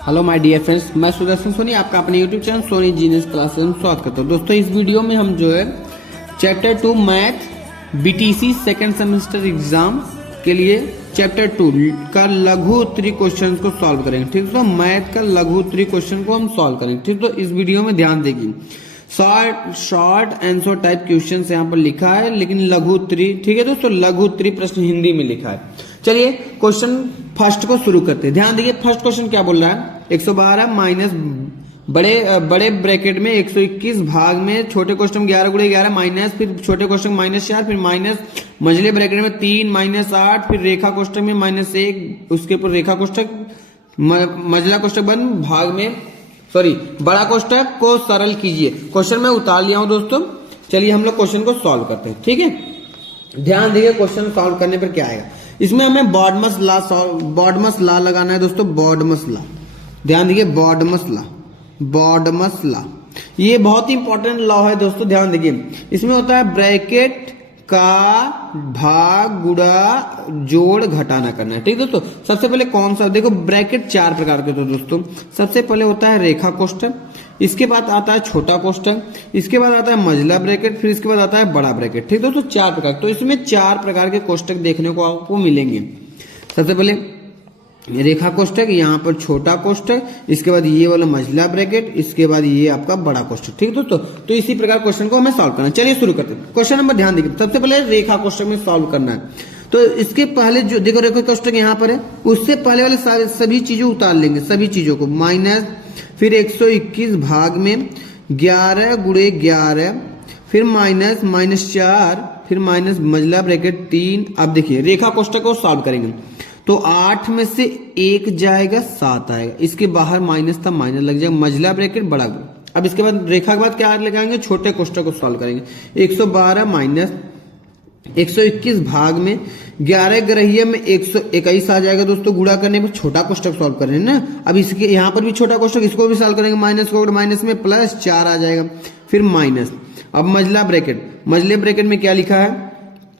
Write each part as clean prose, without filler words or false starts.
Hello my dear friends, मैं सुदर्शन सोनी आपका अपने YouTube channel Soni genius classes में स्वागत करता हूँ। दोस्तों इस वीडियो में हम जो है chapter 2 math BTC second semester exam के लिए चैप्टर 2 का लघु उत्तरी क्वेश्चन को सॉल्व करेंगे। ठीक, तो मैथ का लघु उत्तरी क्वेश्चन को हम सॉल्व करेंगे। ठीक, तो इस वीडियो में ध्यान देगी शॉर्ट आंसर टाइप क्वेश्चन यहाँ पर लिखा है, लेकिन लघु उत्तरी, ठीक है दोस्तों, लघु उत्तरी प्रश्न हिंदी में लिखा है। चलिए क्वेश्चन फर्स्ट को शुरू करते हैं। ध्यान देखिए फर्स्ट क्वेश्चन क्या बोल रहा है, 112 माइनस बड़े ब्रैकेट में 121 भाग में छोटे क्वेश्चन 11 गुणे 11 माइनस, फिर छोटे क्वेश्चन -4, फिर माइनस मझले ब्रैकेट में 3 -8, फिर रेखा कोष्टक में -1, उसके ऊपर रेखा कोष्टक मझला कोष्टक बंद भाग में बड़ा कोष्टक को सरल कीजिए। क्वेश्चन मैं उतार लिया हूं दोस्तों। चलिए हम लोग क्वेश्चन को सॉल्व करते हैं। ठीक है, ध्यान देखिए क्वेश्चन सॉल्व करने पर क्या आएगा। इसमें हमें बॉडमस लॉ लगाना है दोस्तों। बॉडमस लॉ, ध्यान देखिए बॉडमस लॉ ये बहुत ही इंपॉर्टेंट लॉ है दोस्तों। ध्यान देखिए इसमें होता है ब्रैकेट का भाग गुणा जोड़ घटाना करना है। ठीक दोस्तों, सबसे पहले कौन सा, देखो ब्रैकेट 4 प्रकार के होते हैं दोस्तों। सबसे पहले होता है रेखा कोष्टक, इसके बाद आता है छोटा कोष्टक, इसके बाद आता है मझला ब्रैकेट, फिर इसके बाद आता है बड़ा ब्रैकेट। ठीक दोस्तों, 4 प्रकार। तो इसमें 4 प्रकार के कोष्टक देखने को आपको मिलेंगे। सबसे पहले रेखा कोष्टक, यहाँ पर छोटा कोष्टक, इसके बाद ये वाला मझला ब्रैकेट, इसके बाद ये आपका बड़ा कोष्टक। ठीक दोस्तों, तो इसी प्रकार क्वेश्चन को हमें सॉल्व करना है। चलिए शुरू करते हैं। क्वेश्चन नंबर ध्यान देखिए, सबसे पहले रेखा कोष्टक में सॉल्व करना है। तो इसके पहले जो देखो रेखा कोष्टक यहाँ पर है, उससे पहले वाले सभी चीजों उतार लेंगे, सभी चीजों को माइनस, फिर 121 भाग में 11 गुणे 11, फिर -4, फिर माइनस मझला ब्रैकेट 3। अब देखिए रेखा कोष्टक को सॉल्व करेंगे तो 8 में से 1 जाएगा 7 आएगा, इसके बाहर माइनस था माइनस लग जाएगा, मझला ब्रैकेट बड़ा। अब इसके बाद रेखा के बाद क्या लगाएंगे, छोटे कोष्टक को सॉल्व करेंगे। 112 माइनस 121 भाग में 11 ग्रहिया में 121 आ जाएगा दोस्तों। गुणा करने पर छोटा कोष्टक सॉल्व कर रहे हैं ना। अब इसके यहाँ पर भी छोटा कोष्टक, इसको भी सॉल्व करेंगे। माइनस में +4 आ जाएगा, फिर माइनस। अब मझले ब्रैकेट में क्या लिखा है,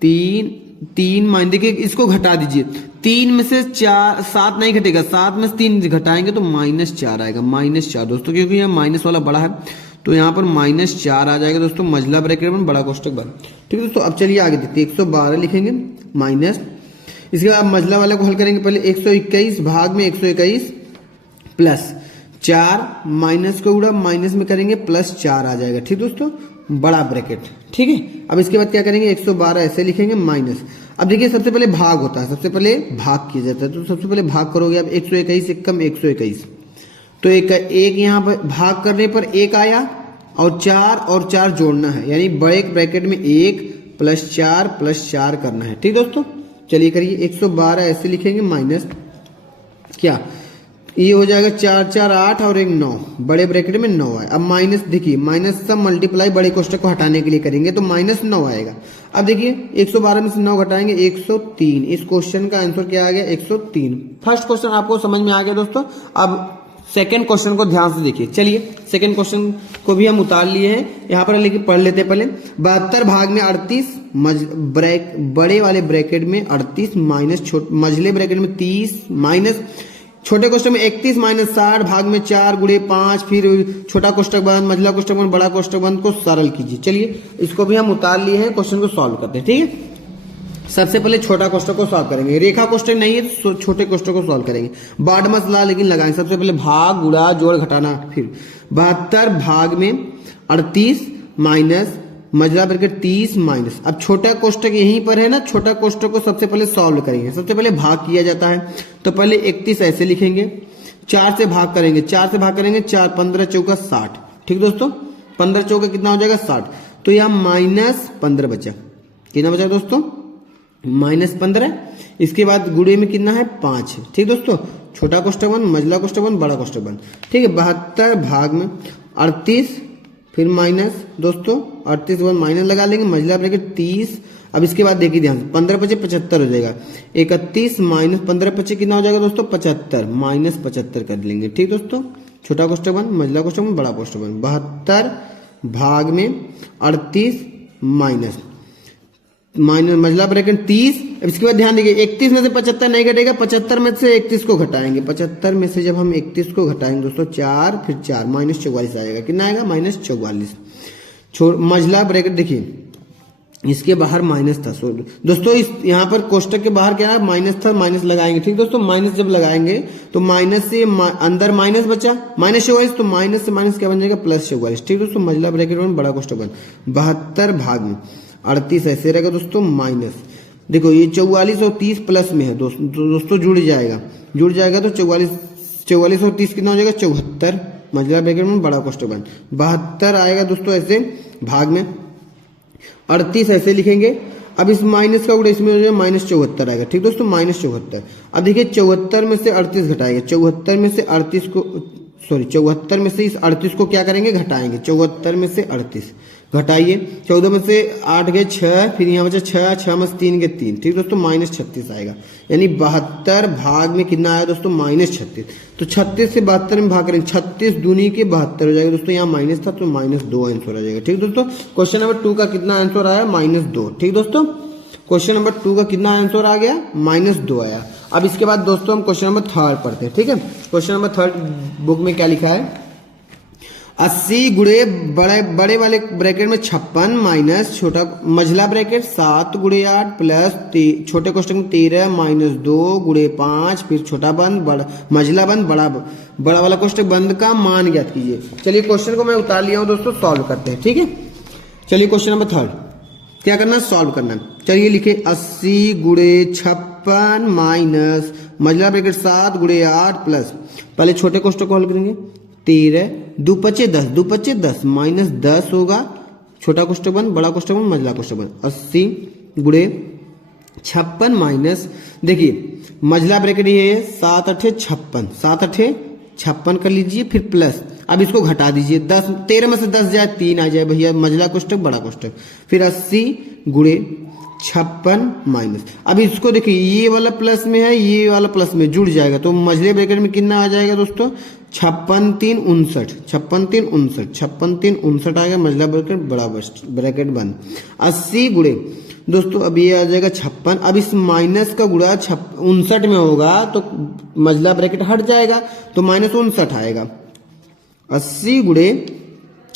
3 माइनस, देखिए इसको घटा दीजिए। 3 में से 7 नहीं घटेगा, 7 में से 3 घटाएंगे तो -4 आएगा। -4 दोस्तों, क्योंकि यह माइनस वाला बड़ा है तो यहाँ पर -4 आ जाएगा दोस्तों। मझला ब्रैकेट में बड़ा कोष्टक बंद। ठीक है दोस्तों, अब चलिए आगे देखते हैं। 112 लिखेंगे माइनस, इसके बाद मझला वाला को हल करेंगे। पहले 121 भाग में 121 +4, माइनस को उड़ा माइनस में करेंगे +4 आ जाएगा। ठीक दोस्तों, बड़ा ब्रैकेट। ठीक है, अब इसके बाद क्या करेंगे, 112 ऐसे लिखेंगे माइनस। अब देखिए सबसे पहले भाग होता है, सबसे पहले भाग किया जाता है। तो सबसे पहले भाग करोगे आप, 121 एक कम 121, तो एक यहाँ पर भाग करने पर 1 आया, और 4 जोड़ना है, यानी बड़े ब्रैकेट में 1 +4 करना है। ठीक दोस्तों, चलिए करिए। 112 ऐसे लिखेंगे माइनस, क्या ये हो जाएगा 4 4 8 और 1 9, बड़े ब्रैकेट में 9 है। अब माइनस, देखिए माइनस सब मल्टीप्लाई बड़े कोष्टक को हटाने के लिए करेंगे तो -9 आएगा। अब देखिए 112 में से 9 घटाएंगे 103। इस क्वेश्चन का आंसर क्या आ गया, 103। फर्स्ट क्वेश्चन आपको समझ में आ गया दोस्तों। अब सेकेंड क्वेश्चन को ध्यान से देखिए। चलिए सेकेंड क्वेश्चन को भी हम उतार लिए हैं, यहाँ पर लेके पढ़ लेते हैं पहले। 72 भाग में 38, बड़े वाले ब्रैकेट में 38 माइनस मझले ब्रैकेट में 30 माइनस छोटे कोष्टक में 31 -60 भाग में 4 गुणे 5, फिर छोटा कोष्टक बंद, मझला कोष्टक बंद, बड़ा कोष्टक बंद को सरल कीजिए। चलिए इसको भी हम उतार लिए हैं, क्वेश्चन को सॉल्व करते हैं। ठीक है, सबसे पहले छोटा कोष्टक को सॉल्व करेंगे। रेखा कोष्टक नहीं है तो छोटे कोष्टक को सॉल्व करेंगे। बॉडमस लॉ लेकिन लगाएंगे। सबसे पहले भाग गुणा जोड़ घटाना, फिर 72 भाग में 38 माइनस मझला ब्रैकेट 30 माइनस। अब छोटा कोष्टक यहीं पर है ना, छोटा कोष्टक को सबसे पहले सॉल्व करेंगे। सबसे पहले भाग किया जाता है, तो पहले 31 ऐसे लिखेंगे, 4 से भाग करेंगे, 4 15 चौका 60। ठीक दोस्तों, 15 चौका कितना हो जाएगा 60, तो यहाँ -15 बचा। कितना बचा दोस्तों, -15। इसके बाद गुणे में कितना है 5 है। ठीक दोस्तों, छोटा कोष्टक बंद, मझला कोष्टक बंद, बड़ा कोष्टक बंद। ठीक है, 72 भाग में 38, फिर माइनस दोस्तों 38 बाद माइनस लगा लेंगे, मझला ब्रैकेट 30। अब इसके बाद देखिए ध्यान से, 15 × 5 = 75 हो जाएगा। 31 माइनस 15 × 5 कितना हो जाएगा दोस्तों, 75 -75 कर लेंगे। ठीक दोस्तों, छोटा कोष्टक बंद, मझला कोष्टक बंद, बड़ा कोष्टक बंद। 72 भाग में 38 माइनस मझला ब्रैकेट 30 अब इसके बाद ध्यान देखिए 31 में से 75 नहीं घटेगा, 75 में से 31 को घटाएंगे, 75 में से जब हम 31 को घटाएंगे दोस्तों 4 फिर 4 -44 आएगा। कितना आएगा? -44। मझला ब्रैकेट देखिए इसके बाहर माइनस था। दोस्तों इस यहाँ पर कोष्टक के बाहर क्या है? माइनस था, माइनस लगाएंगे। ठीक दोस्तों, माइनस जब लगाएंगे तो माइनस से अंदर माइनस बचा -44, तो माइनस से माइनस क्या बन जाएगा? +44। ठीक दोस्तों, मझला ब्रैकेट बन बड़ा कोष्टक बन 72 भाग में 38 ऐसे रहेगा दोस्तों माइनस। देखो ये 44 और 30 प्लस में है दोस्तों जुड़ जाएगा तो 44 और 30 कितना हो जाएगा? 74। मझला ब्रैकेट में बड़ा कोष्टक बन 72 आएगा दोस्तों ऐसे भाग में 38 ऐसे लिखेंगे। अब इस माइनस का गुणा इसमें हो जाएगा -74 आएगा। ठीक दोस्तों, -74। अब देखिए 74 में से 38 घटाएंगे, 74 में से 38 को सॉरी 74 में से इस 38 को क्या करेंगे? घटाएंगे। 74 में से 38 घटाइए, 14 में से 8 गए 6, फिर यहाँ बचा 6, 6 में से 3 गए 3। ठीक दोस्तों, -36 आएगा। यानी 72 भाग में कितना आया दोस्तों? -36। तो 36 से 72 में भाग करेंगे, 36 दूनी के 72 हो जाएगा दोस्तों। यहाँ माइनस था तो -2 आंसर आ जाएगा। ठीक दोस्तों, क्वेश्चन नंबर 2 का कितना आंसर आया? -2। ठीक दोस्तों, क्वेश्चन नंबर 2 का कितना आंसर आ गया? -2 आया। अब इसके बाद दोस्तों हम क्वेश्चन नंबर 3 पढ़ते हैं। ठीक है, क्वेश्चन नंबर 3 बुक में क्या लिखा है? 80 गुणे बड़े वाले ब्रैकेट में 56 माइनस छोटा मझला ब्रैकेट 7 गुणे 8 प्लस छोटे कोष्टक में 13 -2 गुणे 5 फिर छोटा बंद मझला बंद बड़ा वाला कोष्टक बंद का मान ज्ञात कीजिए। चलिए क्वेश्चन को मैं उतार लिया हूं दोस्तों, सॉल्व करते हैं। ठीक है, चलिए क्वेश्चन नंबर 3 क्या करना है? सॉल्व करना है। चलिए लिखे 80 गुणे 56 माइनस मझला ब्रैकेट 7 गुणे 8 प्लस पहले छोटे कोष्टक को हल करेंगे 13 2 5 10 2 5 10 -10 होगा छोटा कोष्टक बंद बड़ा कोष्टक बंद मझला कोष्टक बंद 80 गुणे 56 माइनस देखिए मझला ब्रैकेट ये है 7 8 56 7 8 56 कर लीजिए फिर प्लस अब इसको घटा दीजिए 10 13 में से 10 जाए 3 आ जाए भैया मझला कोष्टक बड़ा कोष्टक फिर 80 गुणे 56 माइनस अब इसको देखिए ये वाला प्लस में है ये वाला प्लस में जुड़ जाएगा तो मझले ब्रैकेट में कितना आ जाएगा दोस्तों 56 3 59 56 3 59 56 3 59 आएगा मझला ब्रैकेट बड़ा ब्रैकेट बंद 80 गुणे दोस्तों अब ये आ जाएगा 56 अब इस माइनस का गुणा 59 में होगा तो मझला ब्रैकेट हट जाएगा तो -59 आएगा 80 गुणे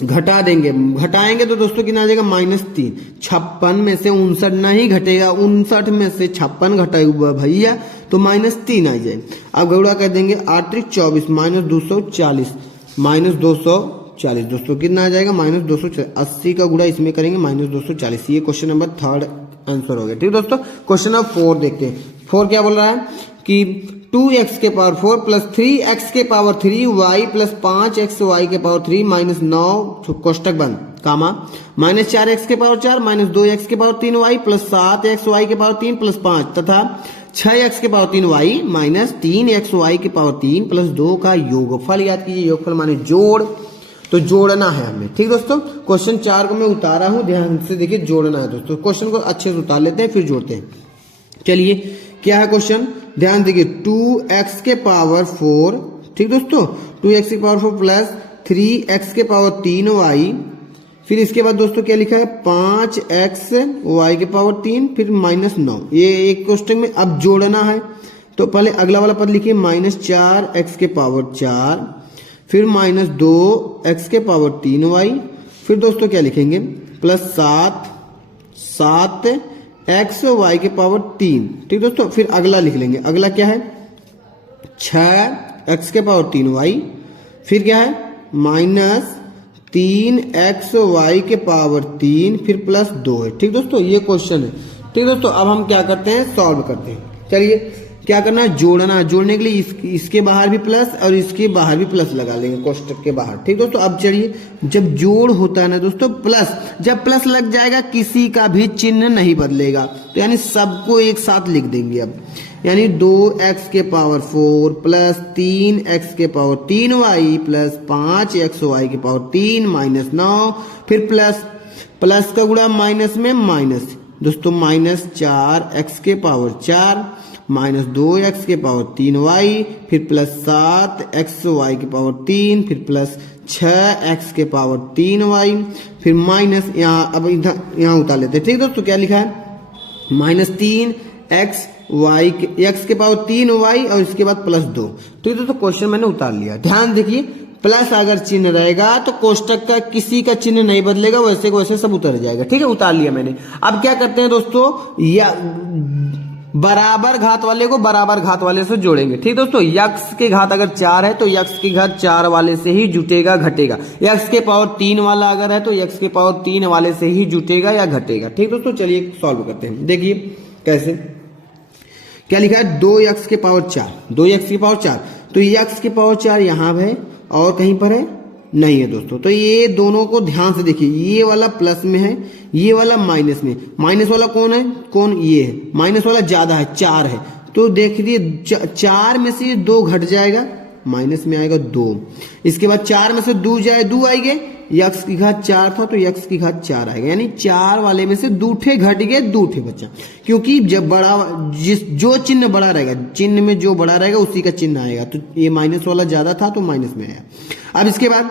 घटा देंगे घटाएंगे तो दोस्तों कितना आ जाएगा -3 56 में से 59 नहीं घटेगा 59 में से 56 घटाए हुआ भैया तो -3 आ जाए अब गुणा कर देंगे 8 3 24 -240 -240 दोस्तों कितना आ जाएगा -240 80 का गुणा इसमें करेंगे -240 ये क्वेश्चन नंबर 3 आंसर हो गया ठीक दोस्तों। क्वेश्चन नंबर 4 देखते हैं 4 क्या बोल रहा है कि 2x के पावर 4 प्लस 3x के power 3 y plus 5x y के पावर 3 -9 कोष्टक बंद कामा -4x के पावर 4 -2x के power 3 y plus 7x y के पावर 3 प्लस 5 तथा 6x के पावर 3 y -3x y के पावर 3 प्लस 2 का योगफल याद कीजिए योगफल माने जोड़ तो जोड़ना है हमें ठीक दोस्तों। क्वेश्चन 4 को मैं उतारा हूं ध्यान से देखिए जोड़ना है दोस्तों क्वेश्चन को अच्छे से उतार लेते हैं फिर जोड़ते हैं। चलिए क्या है क्वेश्चन ध्यान देखिए 2x के पावर 4 ठीक दोस्तों 2x के पावर 4 प्लस 3x के पावर 3y फिर इसके बाद दोस्तों क्या लिखा है 5x y के पावर 3 फिर -9 ये एक कोष्टक में अब जोड़ना है तो पहले अगला वाला पद लिखिए -4x के पावर 4 फिर -2x के पावर 3y फिर दोस्तों क्या लिखेंगे प्लस 7 x y के पावर 3 ठीक दोस्तों फिर अगला लिख लेंगे अगला क्या है 6x के पावर 3y फिर क्या है -3x y के पावर 3 फिर प्लस 2 है ठीक दोस्तों ये क्वेश्चन है ठीक दोस्तों। अब हम क्या करते हैं सॉल्व करते हैं। चलिए क्या करना है जोड़ना है जोड़ने के लिए इसके बाहर भी प्लस और इसके बाहर भी प्लस लगा लेंगे कोष्टक के बाहर ठीक दोस्तों। अब चलिए जब जोड़ होता है ना दोस्तों प्लस जब प्लस लग जाएगा किसी का भी चिन्ह नहीं बदलेगा तो यानी सबको एक साथ लिख देंगे अब यानी 2x के पावर 4 प्लस 3x के पावर 3y प्लस 5xy के पावर 3 -9 फिर प्लस का गुणा माइनस में माइनस दोस्तों -4x के पावर 4 -2x के पावर 3y फिर प्लस 7xy के पावर 3 फिर प्लस 6x के पावर 3y फिर माइनस यहाँ अब यहाँ उतार लेते हैं ठीक दोस्तों क्या लिखा है -3 एक्स वाई एक्स के पावर 3 वाई और इसके बाद प्लस 2। ठीक है, तो क्वेश्चन मैंने उतार लिया। ध्यान देखिए, प्लस अगर चिन्ह रहेगा तो कोष्टक का किसी का चिन्ह नहीं बदलेगा, वैसे को वैसे सब उतर जाएगा। ठीक है, उतार लिया मैंने। अब क्या करते हैं दोस्तों, या बराबर घात वाले को बराबर घात वाले से जोड़ेंगे। ठीक दोस्तों, यक्स की घात अगर 4 है तो यक्स की घात 4 वाले से ही जुटेगा घटेगा। यक्स के पावर 3 वाला अगर है तो यक्स के पावर 3 वाले से ही जुटेगा या घटेगा। ठीक दोस्तों, चलिए सॉल्व करते हैं। देखिए कैसे, क्या लिखा है, 2x के पावर 4, 2x की पावर 4, तो x की पावर 4 यहां है और कहीं पर है नहीं है दोस्तों। तो ये दोनों को ध्यान से देखिए, ये वाला प्लस में है, ये वाला माइनस में। माइनस वाला कौन है, कौन, ये है। माइनस वाला ज्यादा है, 4 है, तो देखिए 4 में से 2 घट जाएगा, माइनस में आएगा 2। इसके बाद 4 में से 2 जाए, 2 आएंगे, यक्स की घात 4 था तो यक्स की घात 4 आएगा, यानी 4 वाले में से 2 ठे घट गए, 2 ठे बचा। क्योंकि जब बड़ा जो चिन्ह बड़ा रहेगा, चिन्ह में जो बड़ा रहेगा उसी का चिन्ह आएगा। तो ये माइनस वाला ज्यादा था तो माइनस में आया। अब इसके बाद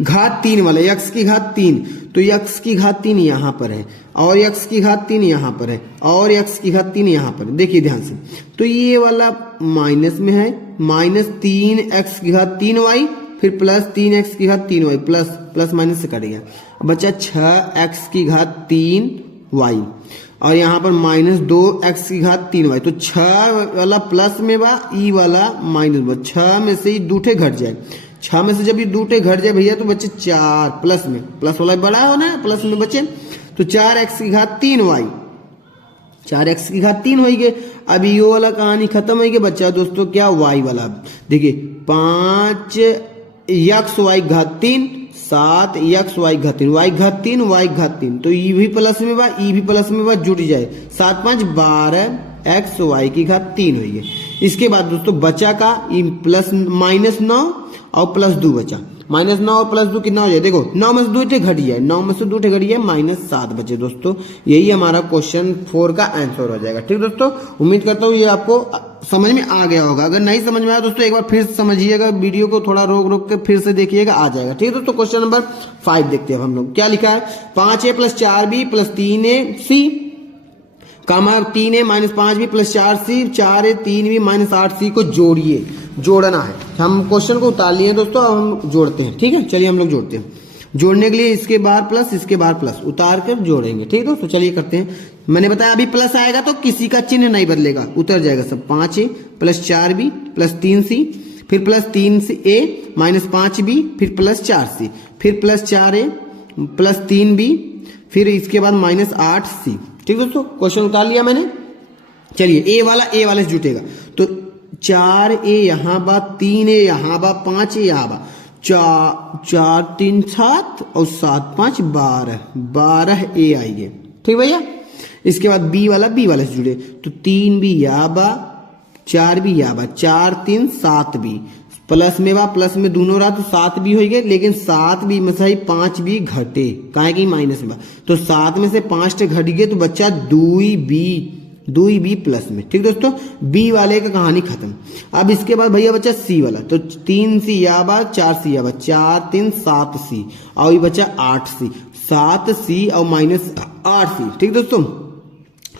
घात 3 वाला, यक्स की घात 3, तो यक्स की घात 3 यहां पर है और यक्स की घात 3 यहां पर है और यक्स की घात 3 यहां पर है। देखिए ध्यान से, तो ये वाला माइनस में है, माइनस 3x की घात 3y, फिर प्लस 3x की घात 3y, प्लस प्लस माइनस से कट गया, बचा 6x की घात 3y और यहाँ पर माइनस 2x की घात 3y। तो 6 वाला प्लस में बा, ई वाला माइनस बा, 6 में से 2 ठे घट जाए, 6 में से जब ये 2 ठे घट जाए भैया तो बच्चे 4 प्लस में, प्लस वाला बड़ा हो ना, प्लस में बचे, तो 4x की घात 3y, 4x की घात 3 होगी। अब ये वाला कहानी खत्म होगी, बच्चा दोस्तों क्या, y वाला। देखिए 5x y घात 3, 7x y घात 3, y घात 3, y घात 3, तो ई भी प्लस में बा, ई भी प्लस में बा, जुट जाए, 7 5 12x y की घात 3 होगी। इसके बाद दोस्तों बचा का प्लस माइनस 9 और प्लस 2 बचा, माइनस 9 और प्लस 2 कितना हो जाए, देखो 9 में से 2 ठे घट जाए, 9 में से 2 ठे घट जाए, माइनस 7 बचे दोस्तों। यही हमारा क्वेश्चन 4 का आंसर हो जाएगा। ठीक दोस्तों, उम्मीद करता हूँ ये आपको समझ में आ गया होगा। अगर नहीं समझ में आया दोस्तों एक बार फिर समझिएगा, वीडियो को थोड़ा रोक रोक के फिर से देखिएगा, आ जाएगा। ठीक है दोस्तों, क्वेश्चन नंबर 5 देखते हैं हम लोग। क्या लिखा है, 5a plus 4b plus 3ac कामा 3a minus 5b plus 4c, 4a 3b minus 8c को जोड़िए, जोड़ना है। हम क्वेश्चन को उतार लिए दोस्तों, अब हम जोड़ते हैं। ठीक है, चलिए हम लोग जोड़ते हैं। जोड़ने के लिए इसके बाहर प्लस, इसके बाहर प्लस उतार कर जोड़ेंगे। ठीक है दोस्तों, चलिए करते हैं। मैंने बताया अभी प्लस आएगा तो किसी का चिन्ह नहीं बदलेगा, उतर जाएगा सब। 5a plus 4b plus 3c, फिर प्लस 3a माइनस 5b, फिर प्लस 4c, फिर प्लस 4a प्लस 3b, फिर इसके बाद माइनस 8c। ठीक दोस्तों, क्वेश्चन उतार लिया मैंने। चलिए ए वाला से जुटेगा, तो 4a यहाँ बा, 3a यहाँ बा, 5a यहाँ बा, 4 3 7 और 7 5 12, 12a आइए। ठीक भैया, इसके बाद बी वाला से जुड़े, तो 3b यहाँ बा, 4b यहाँ बा, 4 3 7b, प्लस में बा, प्लस में दोनों रहा तो 7b हो गए, लेकिन 7b में से 5b घटे, काहे की माइनस में बा, तो 7 में से 5 घट गए तो बच्चा 2b प्लस में। ठीक दोस्तों, बी वाले का कहानी खत्म। अब इसके बाद भैया बच्चा सी वाला, तो 3c या बा, 4c या बा, 4 3 7c और ये बच्चा 8c, 7c और माइनस 8c। ठीक दोस्तों,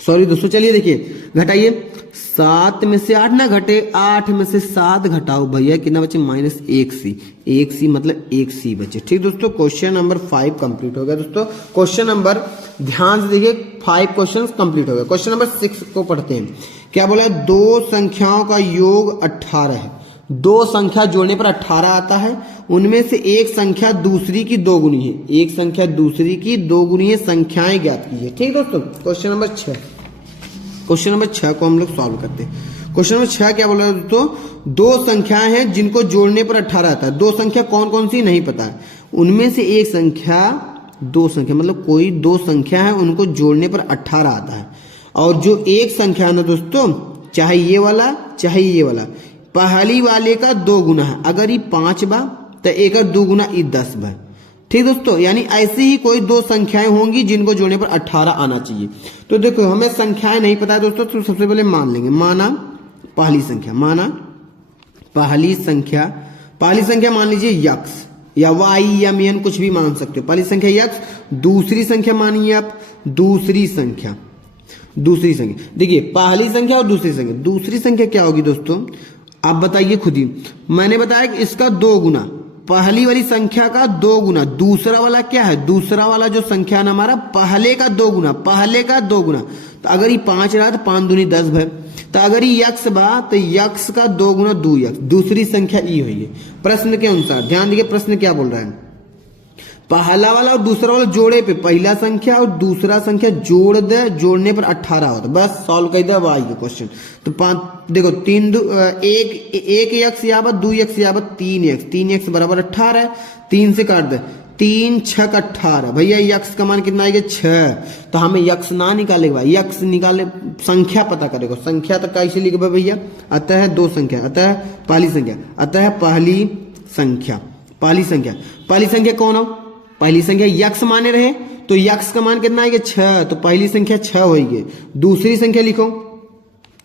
सॉरी दोस्तों, चलिए देखिए घटाइए, 7 में से 8 ना घटे, 8 में से 7 घटाओ भैया, कितना बचे, माइनस 1c, 1c मतलब 1c बचे। ठीक दोस्तों, क्वेश्चन नंबर 5 कंप्लीट हो गया दोस्तों। क्वेश्चन नंबर, ध्यान से देखिए, 5 क्वेश्चन कंप्लीट हो गया। क्वेश्चन नंबर 6 को पढ़ते हैं। क्या बोला है, 2 संख्याओं का योग 18 है। 2 संख्या जोड़ने पर 18 आता है, उनमें से एक संख्या दूसरी की 2 गुनी है, एक संख्या दूसरी की 2 गुनी है, संख्याएं ज्ञात कीजिए। ठीक दोस्तों, क्वेश्चन नंबर 6, क्वेश्चन नंबर 6 को हम लोग सॉल्व करते हैं। क्वेश्चन नंबर 6 क्या बोला दोस्तों, 2 संख्याएं हैं जिनको जोड़ने पर 18 आता है। 2 संख्या कौन कौन सी नहीं पता है, उनमें से एक संख्या, 2 संख्या मतलब कोई 2 संख्या है, उनको जोड़ने पर 18 आता है। और जो एक संख्या है ना दोस्तों, चाहे ये वाला चाहे ये वाला, पहली वाले का 2 गुना है, अगर ये 5 बा तो एक 2 गुना ये 10 बा। ठीक दोस्तों, यानी ऐसे ही कोई 2 संख्याएं होंगी जिनको जोड़ने पर 18 आना चाहिए। तो देखो हमें संख्याएं नहीं पता है दोस्तों, तो सबसे पहले मान लेंगे, माना पहली संख्या, माना पहली संख्या मान लीजिए यक्स या वाई या मेन कुछ भी मान सकते हो। पहली संख्या यक्स, दूसरी संख्या मानिए आप दूसरी संख्या, दूसरी संख्या। देखिए पहली संख्या और दूसरी संख्या, दूसरी संख्या क्या होगी दोस्तों, आप बताइए खुद ही। मैंने बताया कि इसका 2 गुना, पहली वाली संख्या का 2 गुना, दूसरा वाला क्या है, दूसरा वाला जो संख्या है ना हमारा, पहले का 2 गुना, पहले का 2 गुना। तो अगर ये 5 रहा तो 5 दूनी 10 है, तो अगर ये यक्स बा तो यक्स का 2 गुना 2 यक्स, दूसरी संख्या ई हुई है। प्रश्न के अनुसार ध्यान दीजिए, प्रश्न क्या बोल रहा है, पहला वाला और दूसरा वाला जोड़े पे पहला संख्या और दूसरा संख्या जोड़ दे, जोड़ने पर 18 होता है। बस सॉल्व कर दे, अब आइए क्वेश्चन। तो 5 देखो 3 एक यक्स यावत 2 यक्स यावत 3 यक्स, 3 यक्स बराबर 18 है, 3 से काट दे, 3 6 18। भैया यक्स का मान कितना आएगा 6, तो हमें यक्स ना निकालेगा, यक्स निकाले संख्या पता करेगा। संख्या तो कैसे लिखे भैया, अतः 2 संख्या, अतः पहली संख्या, अतः पहली संख्या, पहली संख्या, पहली संख्या कौन हो, पहली संख्या यक्स माने रहे, तो यक्स का मान कितना आएगा 6, तो पहली संख्या 6 होगी। दूसरी संख्या लिखो,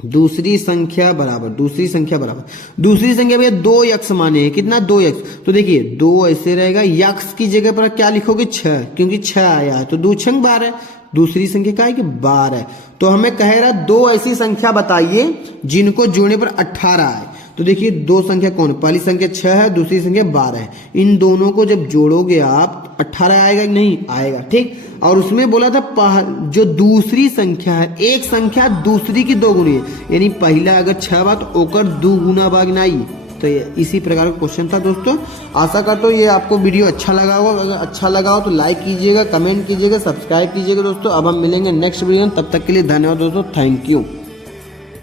दूसरी संख्या बराबर, दूसरी संख्या बराबर, दूसरी संख्या भैया 2 यक्स माने हैं, कितना 2 यक्स, तो देखिए 2 ऐसे रहेगा, यक्स की जगह पर क्या लिखोगे 6, क्योंकि 6 आया है, तो 2 छंग 12, दूसरी संख्या क्या है कि 12। तो हमें कह रहा 2 ऐसी संख्या बताइए जिनको जोड़ने पर 18 है। तो देखिए 2 संख्या कौन है, पहली संख्या 6 है, दूसरी संख्या 12 है, इन दोनों को जब जोड़ोगे आप 18 आएगा कि नहीं आएगा, ठीक। और उसमें बोला था जो दूसरी संख्या है, एक संख्या दूसरी की 2 गुनी है, यानी पहला अगर 6 बा तो ओकर 2 गुना बाग नहीं। तो इसी प्रकार का क्वेश्चन था दोस्तों। आशा करता हूँ ये आपको वीडियो अच्छा लगा होगा, अगर अच्छा लगा हो तो लाइक कीजिएगा, कमेंट कीजिएगा, सब्सक्राइब कीजिएगा दोस्तों। अब हम मिलेंगे नेक्स्ट वीडियो में, तब तक के लिए धन्यवाद दोस्तों, थैंक यू।